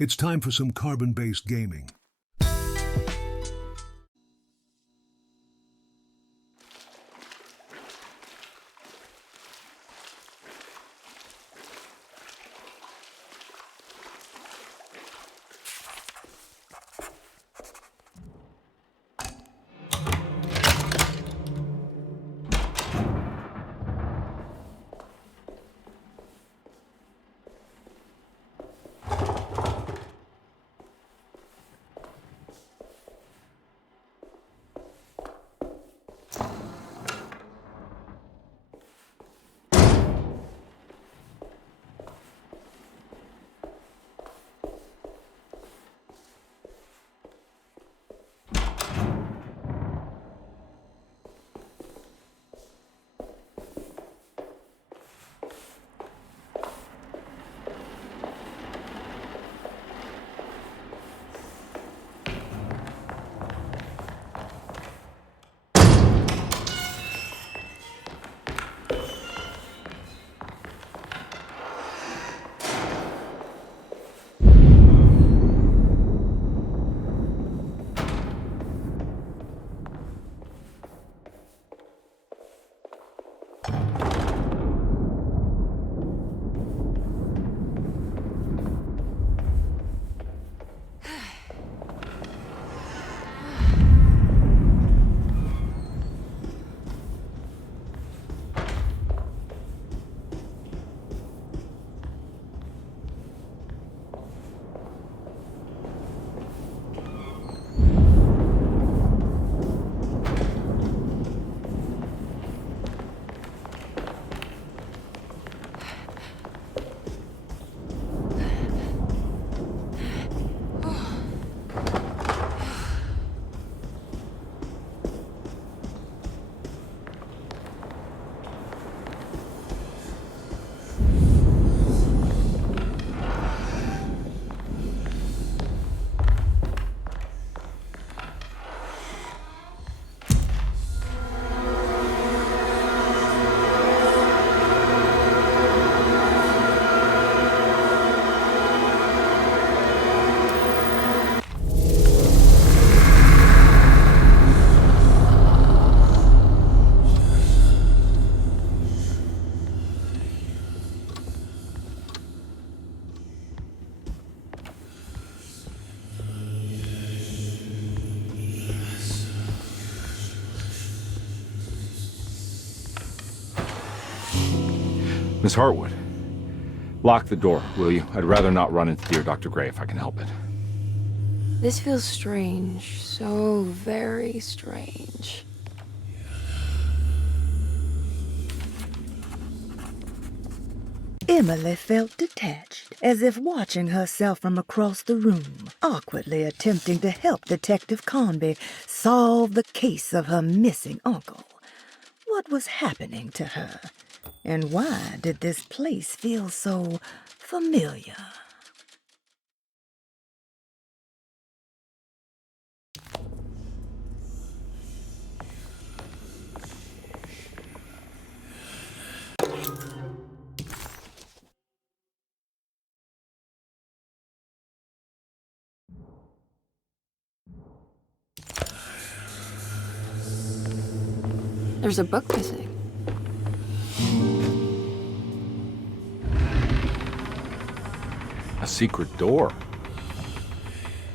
It's time for some carbon-based gaming. Miss Hartwood, lock the door, will you? I'd rather not run into dear Dr. Gray if I can help it. This feels strange. So very strange. Emily felt detached, as if watching herself from across the room, awkwardly attempting to help Detective Carnby solve the case of her missing uncle. What was happening to her? And why did this place feel so familiar? There's a book missing. A secret door.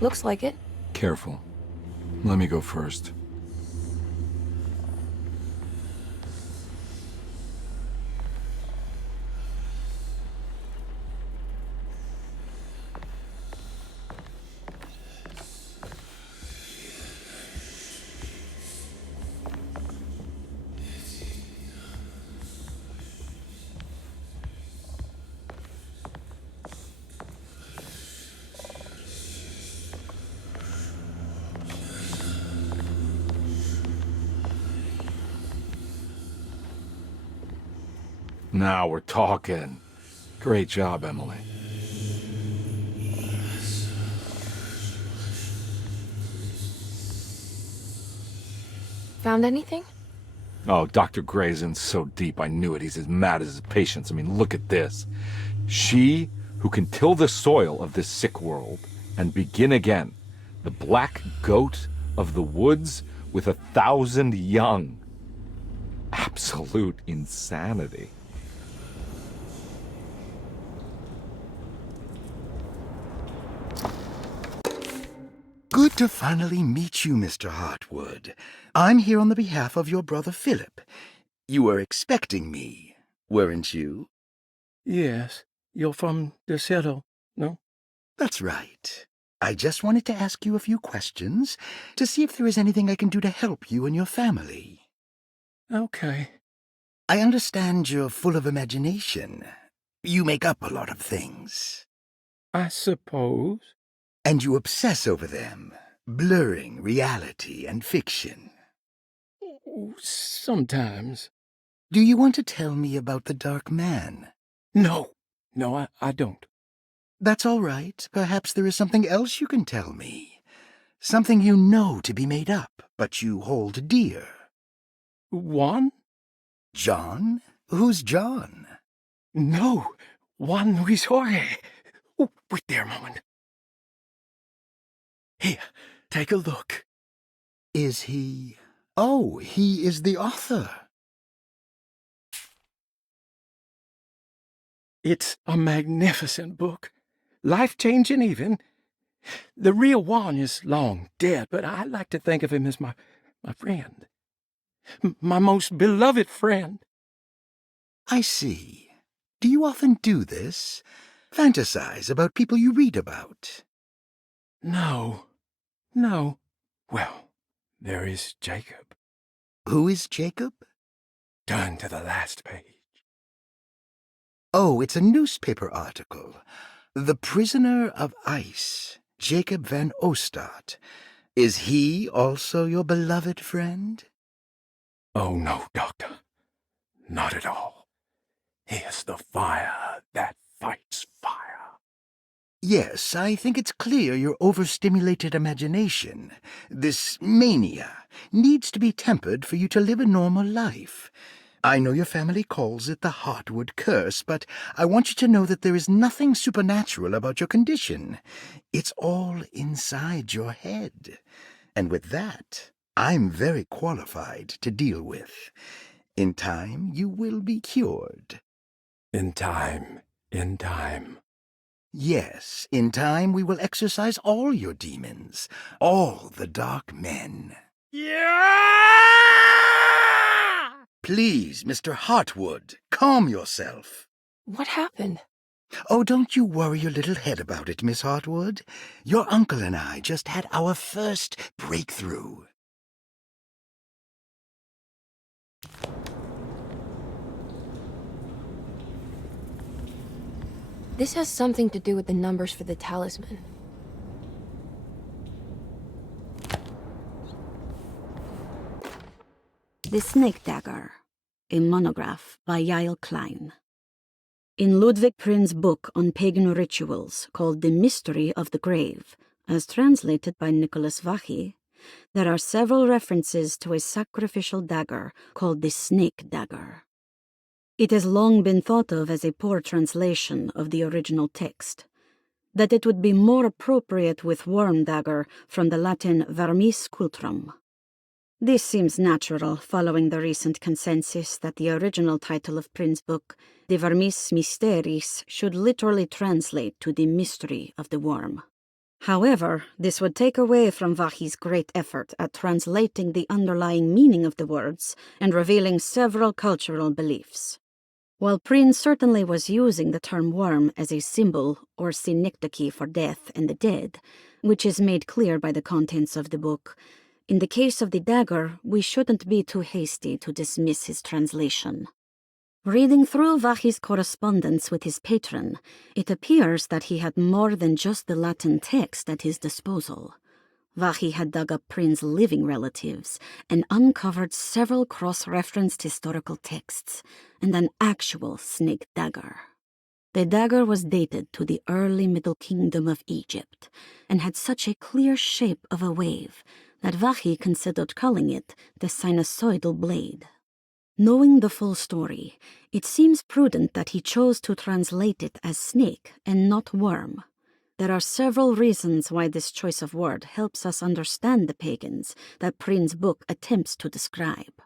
Looks like it. Careful. Let me go first. Now we're talking. Great job, Emily. Found anything? Oh, Dr. Gray's in so deep, I knew it. He's as mad as his patients. I mean, look at this. She who can till the soil of this sick world and begin again, the black goat of the woods with 1,000 young. Absolute insanity. Good to finally meet you, Mr. Hartwood. I'm here on the behalf of your brother Philip. You were expecting me, weren't you? Yes, you're from Derceto, no? That's right. I just wanted to ask you a few questions to see if there is anything I can do to help you and your family. Okay. I understand you're full of imagination. You make up a lot of things. I suppose. And you obsess over them, blurring reality and fiction. Sometimes. Do you want to tell me about the Dark Man? No, I don't. That's all right. Perhaps there is something else you can tell me. Something you know to be made up, but you hold dear. Juan? John? Who's John? No, Juan Luis Jorge. Oh, wait there a moment. Here, take a look. Is he... Oh, he is the author. It's a magnificent book. Life-changing even. The real Juan is long dead, but I like to think of him as my friend. My most beloved friend. I see. Do you often do this? Fantasize about people you read about? No. Well, there is Jacob. Who is Jacob? Turn to the last page. Oh, it's a newspaper article. The Prisoner of Ice, Jacob van Ostad. Is he also your beloved friend? Oh, no, Doctor. Not at all. He is the fire that fights fire. Yes, I think it's clear your overstimulated imagination, this mania, needs to be tempered for you to live a normal life. I know your family calls it the Hartwood curse, but I want you to know that there is nothing supernatural about your condition. It's all inside your head. And with that, I'm very qualified to deal with. In time, you will be cured. In time. Yes, in time we will exorcise all your demons, all the dark men. Yeah! Please, Mr. Hartwood, calm yourself. What happened? Oh, don't you worry your little head about it, Miss Hartwood. Your uncle and I just had our first breakthrough. This has something to do with the numbers for the talisman. The Snake Dagger, a monograph by Yael Klein. In Ludwig Prin's book on pagan rituals called The Mystery of the Grave, as translated by Nicholas Vachy, there are several references to a sacrificial dagger called the Snake Dagger. It has long been thought of as a poor translation of the original text, that it would be more appropriate with worm dagger from the Latin vermis cultrum. This seems natural following the recent consensus that the original title of Prin's book, De Vermis Mysteris, should literally translate to the mystery of the worm. However, this would take away from Vachy's great effort at translating the underlying meaning of the words and revealing several cultural beliefs. While Prin certainly was using the term worm as a symbol or synecdoche for death and the dead, which is made clear by the contents of the book, in the case of the dagger, we shouldn't be too hasty to dismiss his translation. Reading through Vachy's correspondence with his patron, it appears that he had more than just the Latin text at his disposal. Vachy had dug up Prin's living relatives and uncovered several cross-referenced historical texts and an actual snake dagger. The dagger was dated to the early Middle Kingdom of Egypt and had such a clear shape of a wave that Vachy considered calling it the sinusoidal blade. Knowing the full story, it seems prudent that he chose to translate it as snake and not worm. There are several reasons why this choice of word helps us understand the pagans that Prynne's book attempts to describe.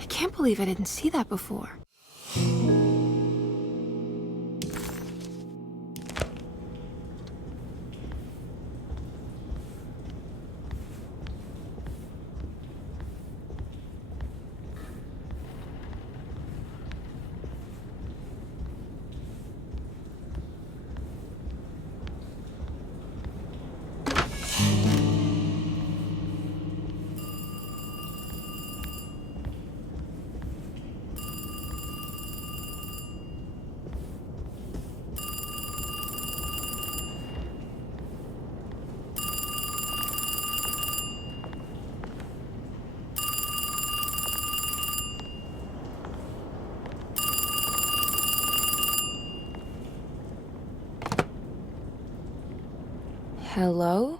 I can't believe I didn't see that before. Hello?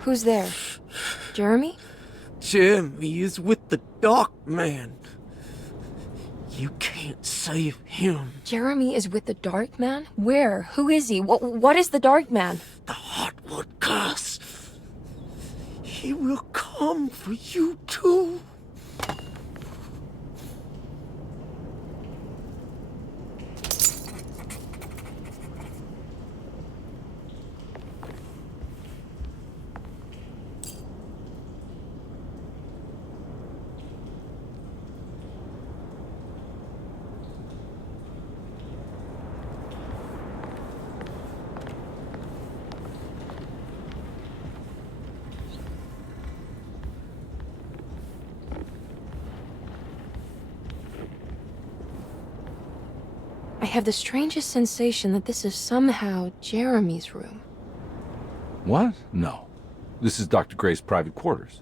Who's there? Jeremy? Jeremy is with the Dark Man. You can't save him. Jeremy is with the Dark Man? Where? Who is he? What is the Dark Man? The Hartwood curse. He will come for you too. I have the strangest sensation that this is somehow Jeremy's room. What? No. This is Dr. Gray's private quarters.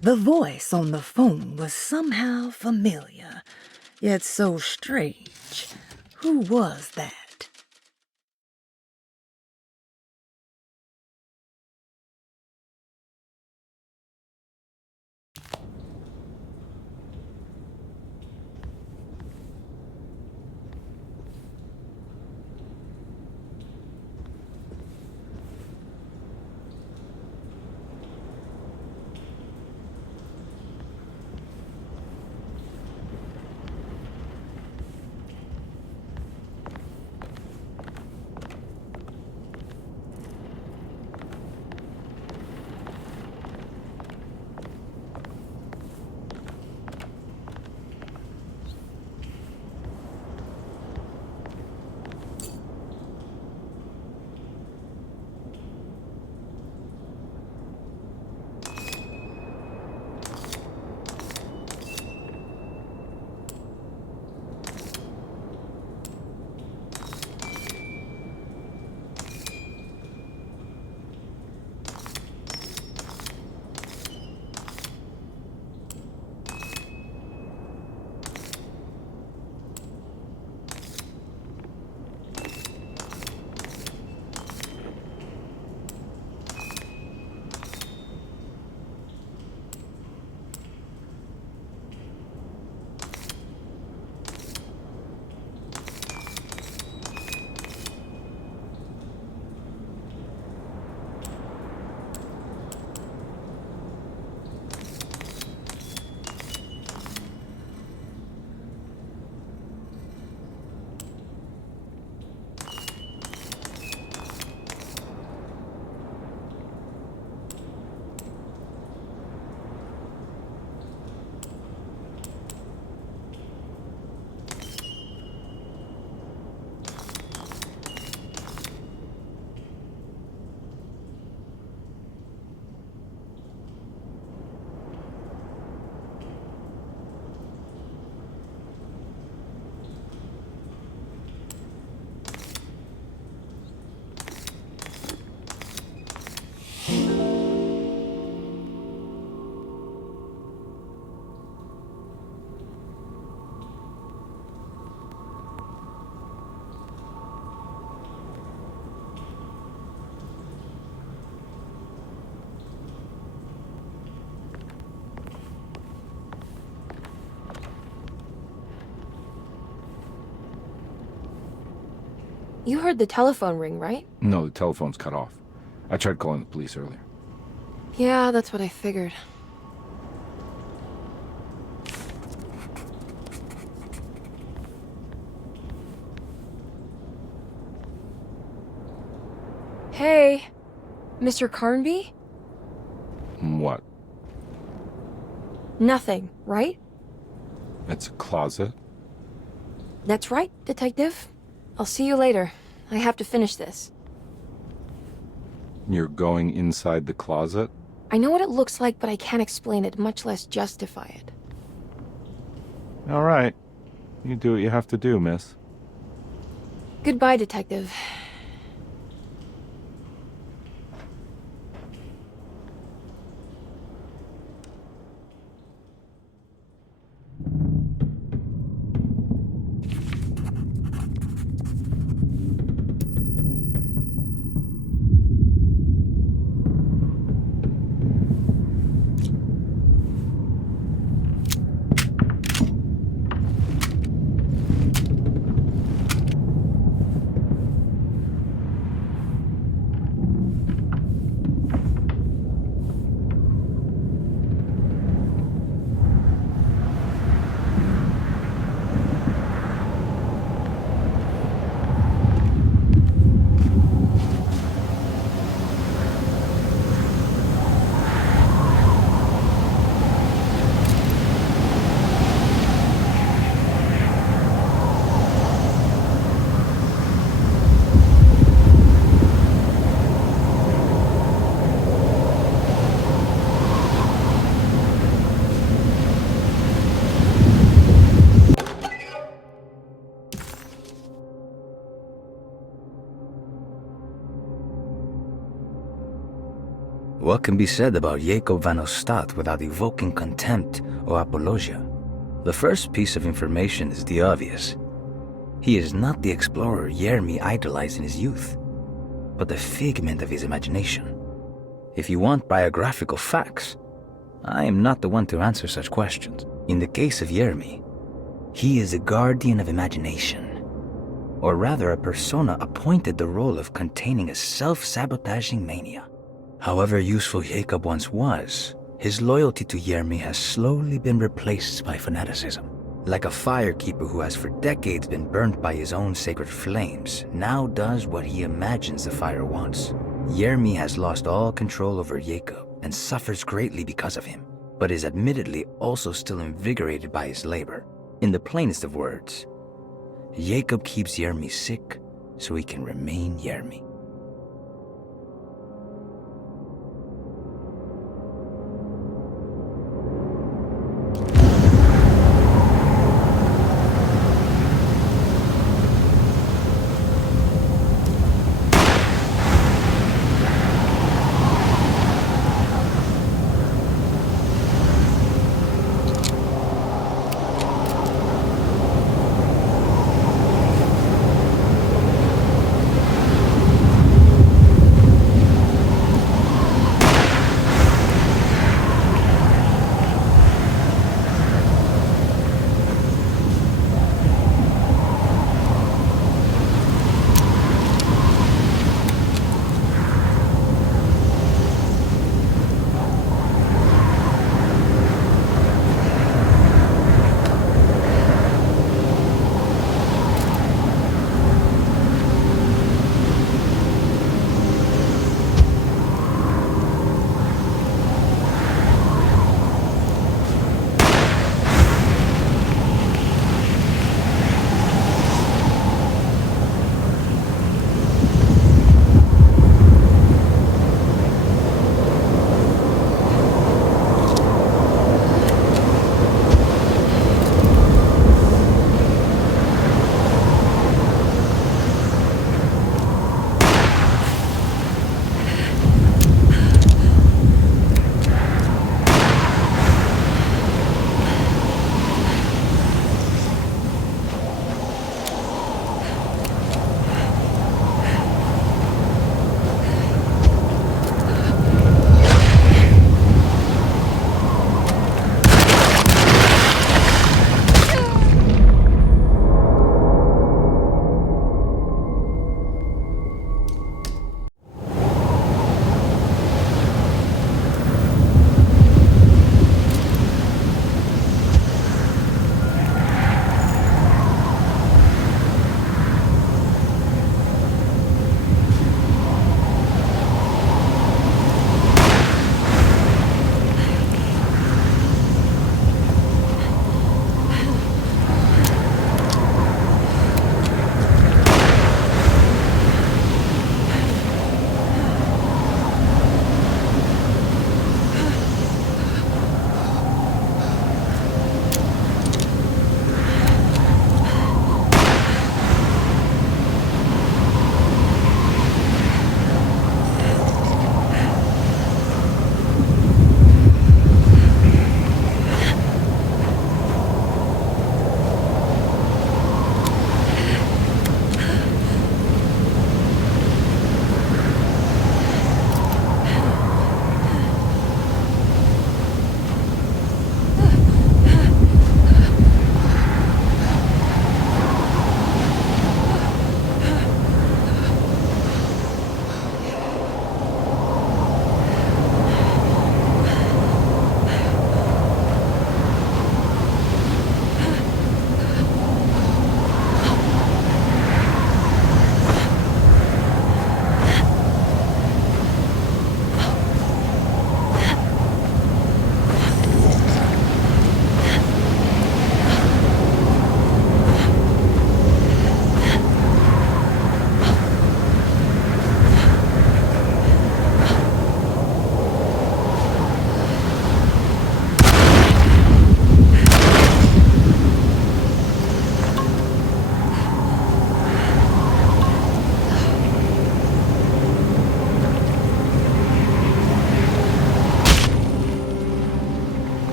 The voice on the phone was somehow familiar, yet so strange. Who was that? You heard the telephone ring, right? No, the telephone's cut off. I tried calling the police earlier. Yeah, that's what I figured. Hey, Mr. Carnby? What? Nothing, right? It's a closet? That's right, Detective. I'll see you later. I have to finish this. You're going inside the closet? I know what it looks like, but I can't explain it, much less justify it. All right. You do what you have to do, miss. Goodbye, Detective. What can be said about Jacob van Ostad without evoking contempt or apologia? The first piece of information is the obvious. He is not the explorer Jeremy idolized in his youth, but the figment of his imagination. If you want biographical facts, I am not the one to answer such questions. In the case of Jeremy, he is a guardian of imagination, or rather a persona appointed the role of containing a self-sabotaging mania. However useful Jacob once was, his loyalty to Jeremy has slowly been replaced by fanaticism. Like a firekeeper who has for decades been burnt by his own sacred flames, now does what he imagines the fire wants. Jeremy has lost all control over Jacob and suffers greatly because of him, but is admittedly also still invigorated by his labor. In the plainest of words, Jacob keeps Jeremy sick so he can remain Jeremy.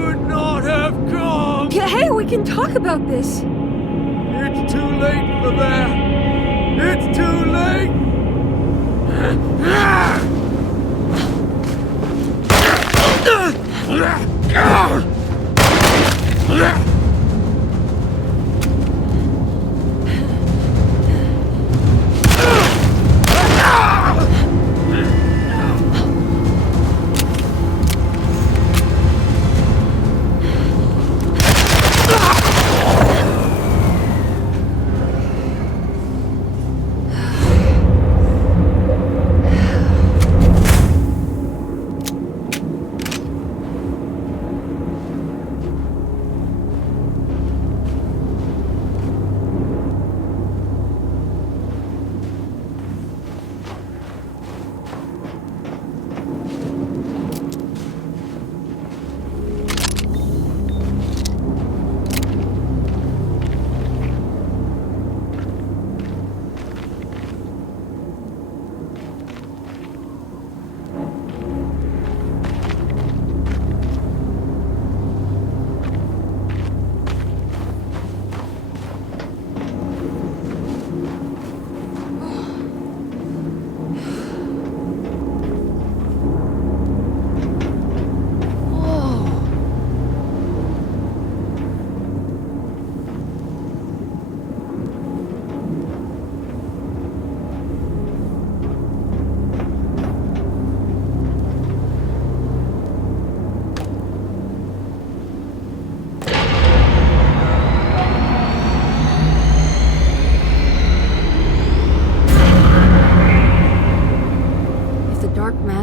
should not have come! Yeah, hey, we can talk about this. It's too late for that! It's too late!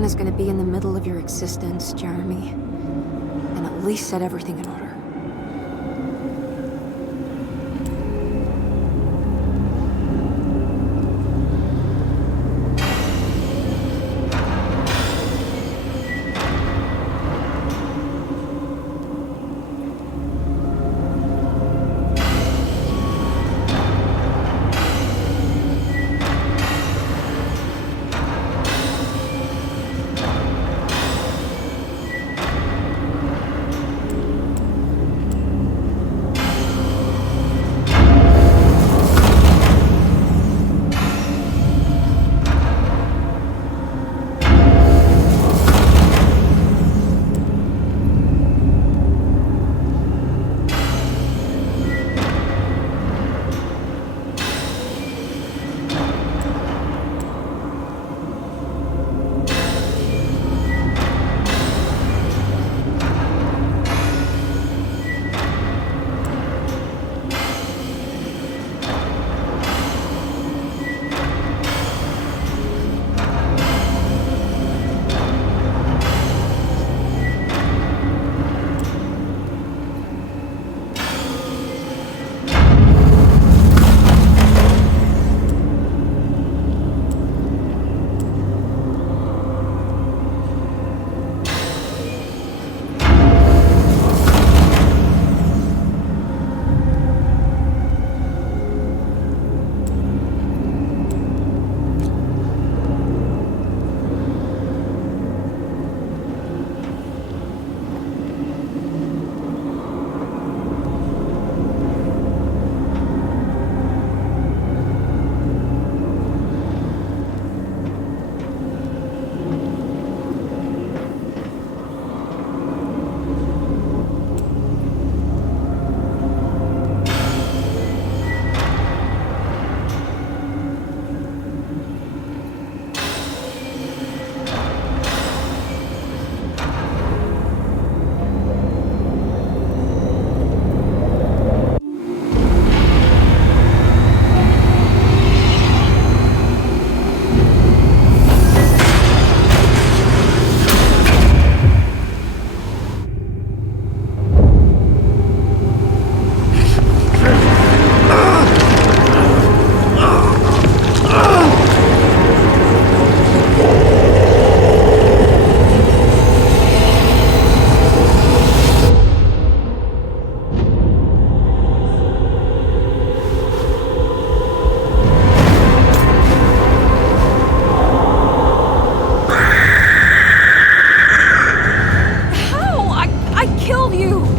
Is going to be in the middle of your existence, Jeremy. And at least set everything in order. you!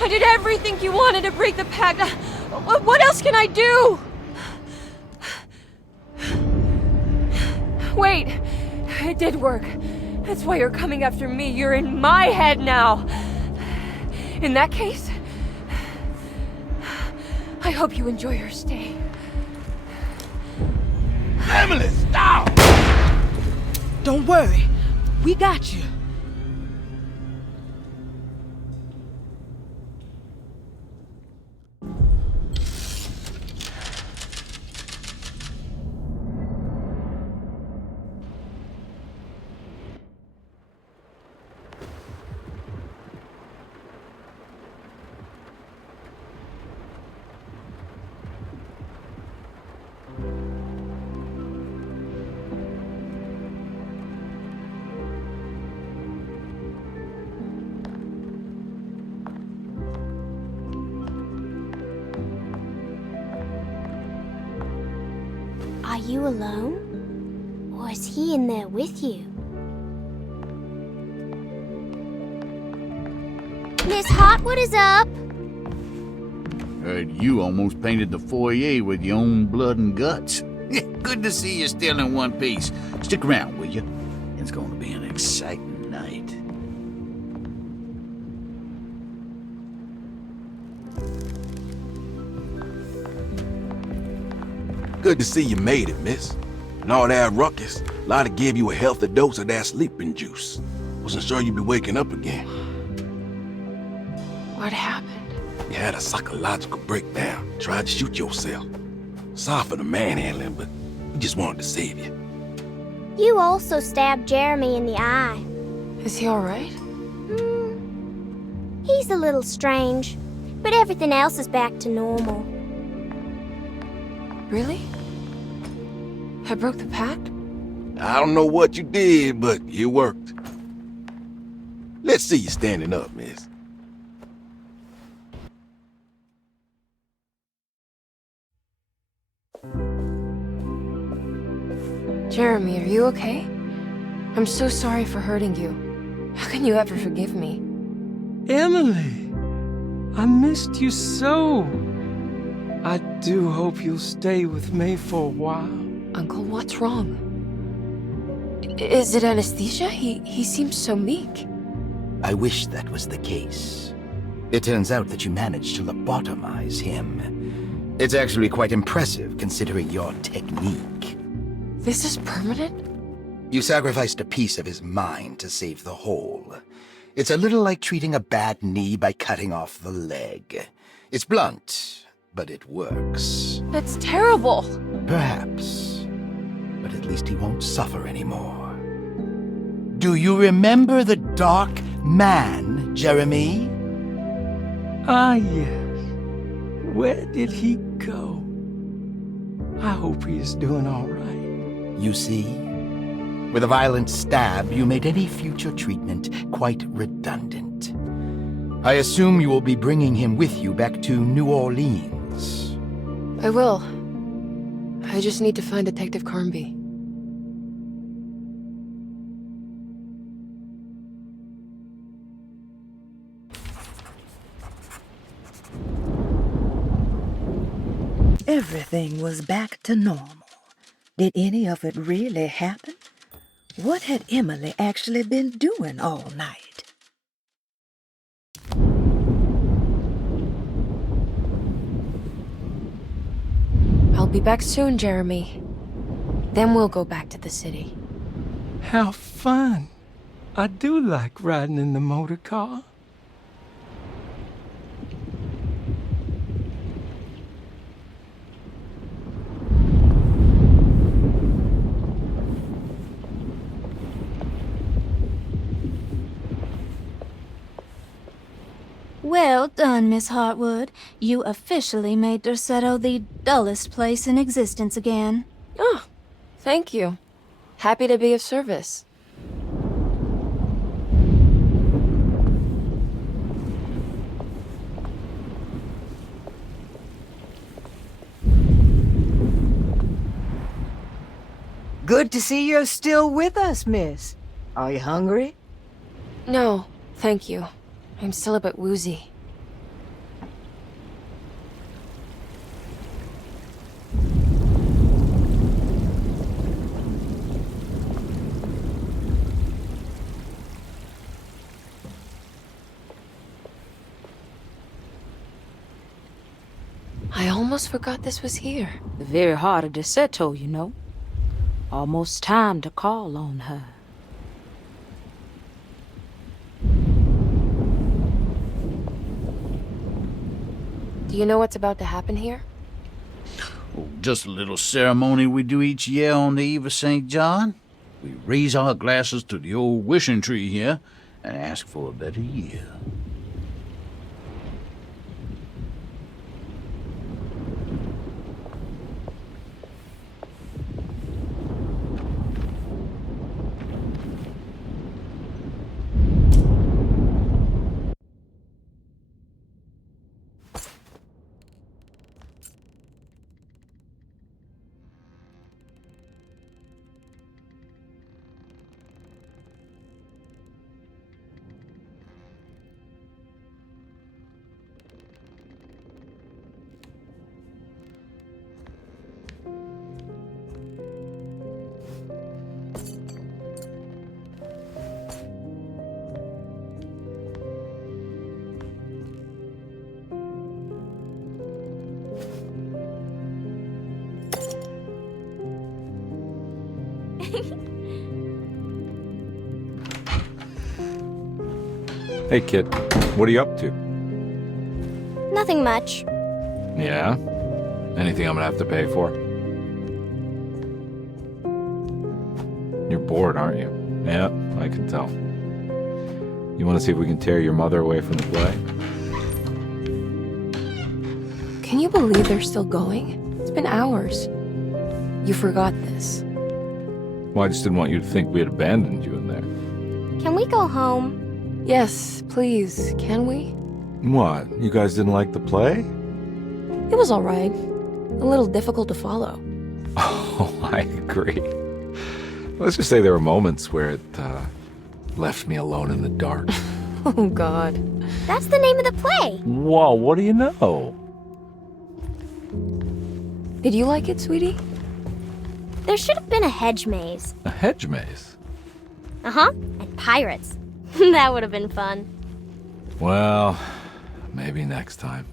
I did everything you wanted to break the pact. What else can I do? Wait, it did work. That's why you're coming after me. You're in my head now. In that case, I hope you enjoy your stay. Emily, stop! Don't worry. We got you. you alone? Or is he in there with you? Miss Hartwood is up! Heard you almost painted the foyer with your own blood and guts. Good to see you still in one piece. Stick around, will you? It's going to be an exciting night. Good to see you made it, miss. And all that ruckus, Lottie gave you a healthy dose of that sleeping juice. Wasn't sure you'd be waking up again. What happened? You had a psychological breakdown. Tried to shoot yourself. Sorry for the manhandling, but we just wanted to save you. You also stabbed Jeremy in the eye. Is he alright? He's a little strange, but everything else is back to normal. Really? I broke the pact? I don't know what you did, but it worked. Let's see you standing up, miss. Jeremy, are you okay? I'm so sorry for hurting you. How can you ever forgive me? Emily, I missed you so. I do hope you'll stay with me for a while. Uncle, what's wrong? Is it anesthesia? He seems so meek. I wish that was the case. It turns out that you managed to lobotomize him. It's actually quite impressive considering your technique. This is permanent? You sacrificed a piece of his mind to save the whole. It's a little like treating a bad knee by cutting off the leg. It's blunt, but it works. That's terrible. Perhaps. But at least he won't suffer anymore. Do you remember the Dark Man, Jeremy? Ah, yes. Where did he go? I hope he is doing all right. You see? With a violent stab, you made any future treatment quite redundant. I assume you will be bringing him with you back to New Orleans. I will. I just need to find Detective Carnby. Everything was back to normal. Did any of it really happen? What had Emily actually been doing all night? I'll be back soon, Jeremy. Then we'll go back to the city. How fun. I do like riding in the motor car. Well done, Miss Hartwood. You officially made Derceto the dullest place in existence again. Oh, thank you. Happy to be of service. Good to see you're still with us, miss. Are you hungry? No, thank you. I'm still a bit woozy. I almost forgot this was here. The very heart of Derceto, you know. Almost time to call on her. Do you know what's about to happen here? Oh, just a little ceremony we do each year on the eve of St. John. We raise our glasses to the old wishing tree here and ask for a better year. Hey, kid. What are you up to? Nothing much. Yeah? Anything I'm gonna have to pay for? You're bored, aren't you? Yeah, I can tell. You want to see if we can tear your mother away from the play? Can you believe they're still going? It's been hours. You forgot this. Well, I just didn't want you to think we had abandoned you in there. Can we go home? Yes, please. Can we? What? You guys didn't like the play? It was all right. A little difficult to follow. Oh, I agree. Let's just say there were moments where it left me alone in the dark. Oh, God. That's the name of the play. Whoa, what do you know? Did you like it, sweetie? There should have been a hedge maze. A hedge maze? Uh-huh. And pirates. That would have been fun. Well, maybe next time.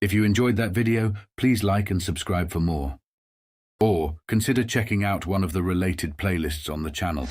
If you enjoyed that video, please like and subscribe for more. Or consider checking out one of the related playlists on the channel.